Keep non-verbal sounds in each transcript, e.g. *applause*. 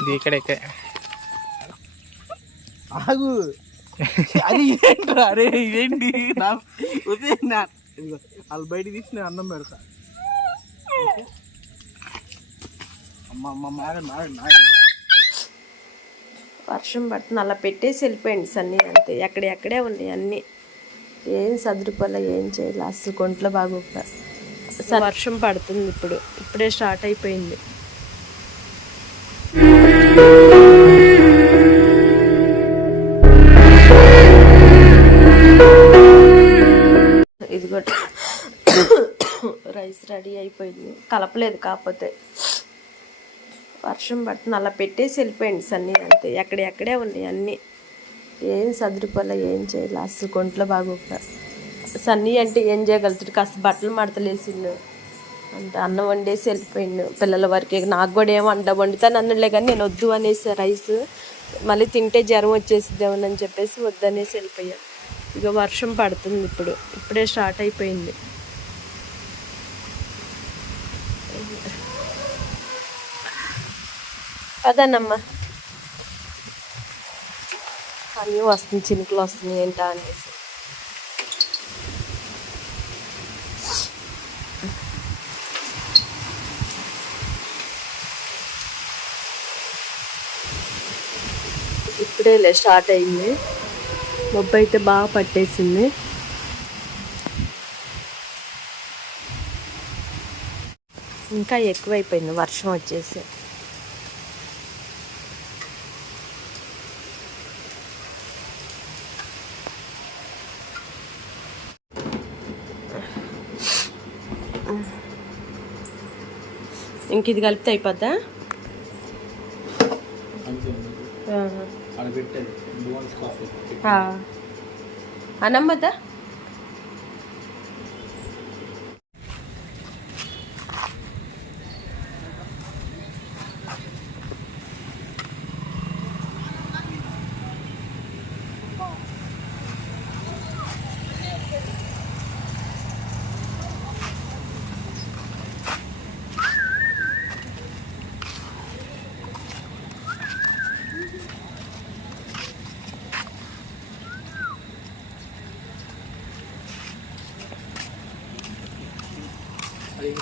ఇది ఇక్కడ ఇక్కడ. ఆగు. అది ఏంట్రా? అరే ఇదేంటి? నా నా వాళ్ళు బయట తీసి నేను అన్నం పెడతా? అమ్మ అమ్మ మాగండి వర్షం పడుతుంది. అలా పెట్టేసి వెళ్ళిపోయింది సన్నీ అంతే. ఎక్కడ ఎక్కడే ఉన్నాయి అన్నీ. ఏం సదురుకోలే ఏం చేయాలి? అసలు కొంట్లో బాగోక. వర్షం పడుతుంది ఇప్పుడు. ఇప్పుడే స్టార్ట్ అయిపోయింది. అయిపోయింది. కలపలేదు కాకపోతే. వర్షం పడుతుంది అలా పెట్టేసి వెళ్ళిపోయింది సన్నీ అంతే. ఎక్కడెక్కడే ఉన్నాయి అన్నీ. ఏం సదురుపల్ల ఏం చేయాలి. అసలు కొంట్లో బాగోక. సన్నీ అంటే ఏం చేయగలుగుతాడు? కాస్త బట్టలు మడతలేసిండు అంత అన్నం వండేసి వెళ్ళిపోయిండు. పిల్లల వరకు నాకు కూడా ఏం వంట వండుతాను అన్నలే కానీ నేను వద్దు అనేసి రైస్ మళ్ళీ తింటే జ్వరం వచ్చేసిద్దామని చెప్పేసి వద్దనేసి వెళ్ళిపోయాను. ఇక వర్షం పడుతుంది ఇప్పుడు. ఇప్పుడే స్టార్ట్ అయిపోయింది. అదన్నమ్మా అన్నీ వస్తుంది చినుకులు వస్తుంది ఏంటా అనేసి. ఇప్పుడే స్టార్ట్ అయింది. మబ్బు అయితే బాగా పట్టేసింది. ఇంకా ఎక్కువైపోయింది వర్షం వచ్చేసి. ఇంక ఇది కలిపితే అయిపోద్దా? ఆహా. అక్కడ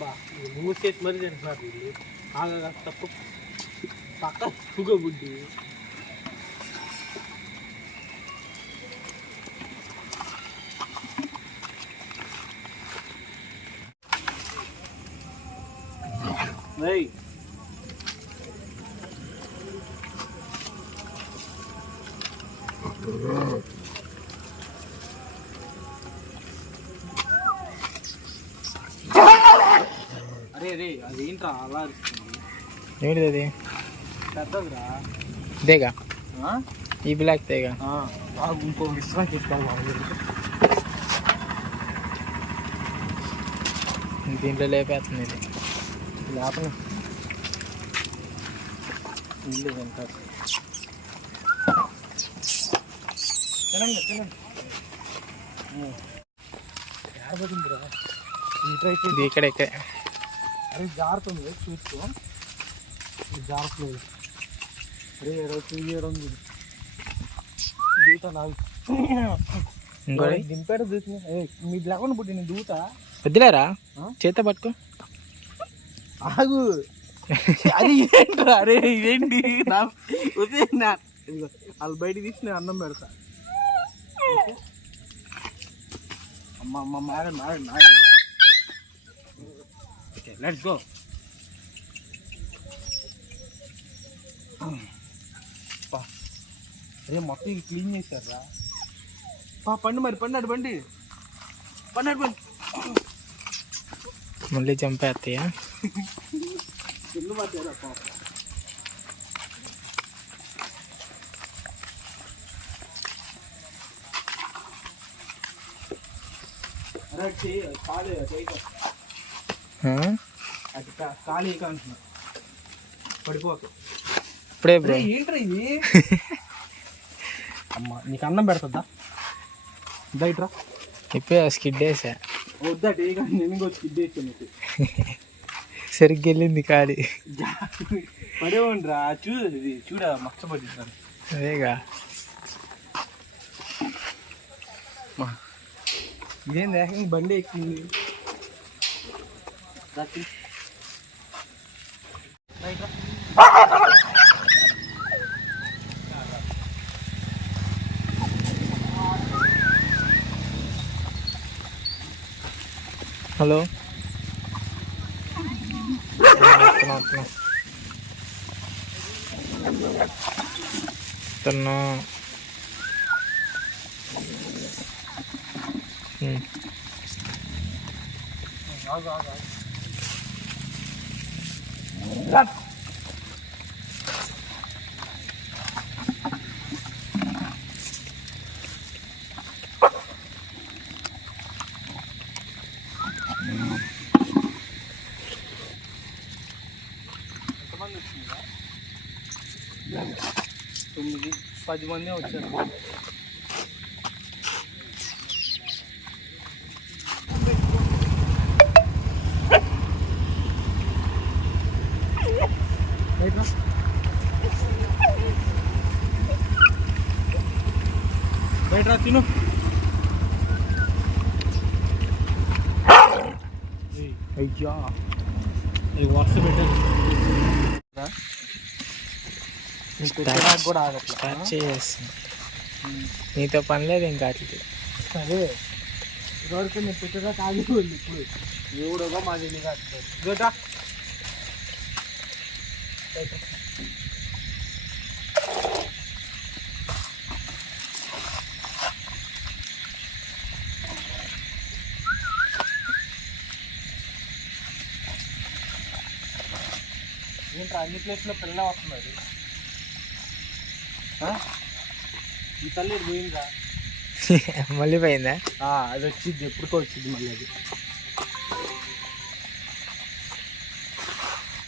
ಅಬ್ಬಾ ಮೂಸೇಸ್ ಮರಿದೇನೆ ಸರ್ ಇಲ್ಲಿ ಆಗಾಗ ತಪ್ಪು ಪಕ್ಕ ಸುಗ ಬುಡ್ಡಿ Hey. అది ఏంట్రా అలా ఏంటిది అది? పెద్దదిరా. ఇదేగా? ఈ బ్లాక్ తేగా? ఇంకో విశ్రాం చేసుకోవాలి బాబు దీంట్లో లేపేస్తుంది ఇది. లేపన. ఇల్లు ఎంత తినండి తినండి. ఇక్కడ ఇక్కడ. అరే జారుతుంది చూసుకో జారట్లేదు అరే ఇరవై తీయడం దూత ఇంకోటి? దింపాడు దూత మీకు లేకుండా పుట్టి నేను దూత. వద్దులేరా? చేత పట్టుకో. ఆగు. అది ఏంట్రా? అరే ఇదేంటి? నా వాళ్ళు బయట తీసి నేను అన్నం పెడతా? అమ్మ అమ్మ మాగండి ఆగండి ఆగండి లెట్స్ గో అదే మొత్తం ఇది క్లీన్ చేశారా పా పండు మరి పండు అటు బండి పండు అటు బండి మళ్ళీ చంపేస్తాయా చిన్న పడ్డారా పాప అరే చేయి కాలే చేయి ఆ? అది ఖాళీ పడిపోక. ఇప్పుడే ఏంట్రా ఇది? *laughs* అమ్మ నీకు అన్నం పెడుతుందా బయటరా ఇప్పుడే స్కిడ్ వేసా. వద్దా టీ కానీ నేను ఇంకొచ్చి కిడ్డేసి నీకు *laughs* సరిగ్గా వెళ్ళింది కాడి. పడేవండ్రా చూడు ఇది చూడ మచ్చపడిస్తాను అదేగా. ఇదేం ఏకంగా బండి ఎక్కింది. Halo. Tenang, tenang. Tenang. Hmm. Agak, agak. 랍! 그만 넣습니다. 도미지 빠지면 어쩌나. బయటరా తిను అయ్యా వరుస పెట్టారు కూడా నీతో పని లేదు ఇంకా అదే ఇదివరకు నేను పెట్టగా కాగిపోయింది ఇప్పుడు. ఎవడోగా మా తెలియదు గోటా ఏంట్రా అన్ని ప్లేస్లో పిల్ల వస్తున్నది? ఈ తల్లి పోయిందా? *laughs* మళ్ళీ పోయిందా? అది వచ్చింది ఎప్పటికో వచ్చింది మళ్ళీ అది.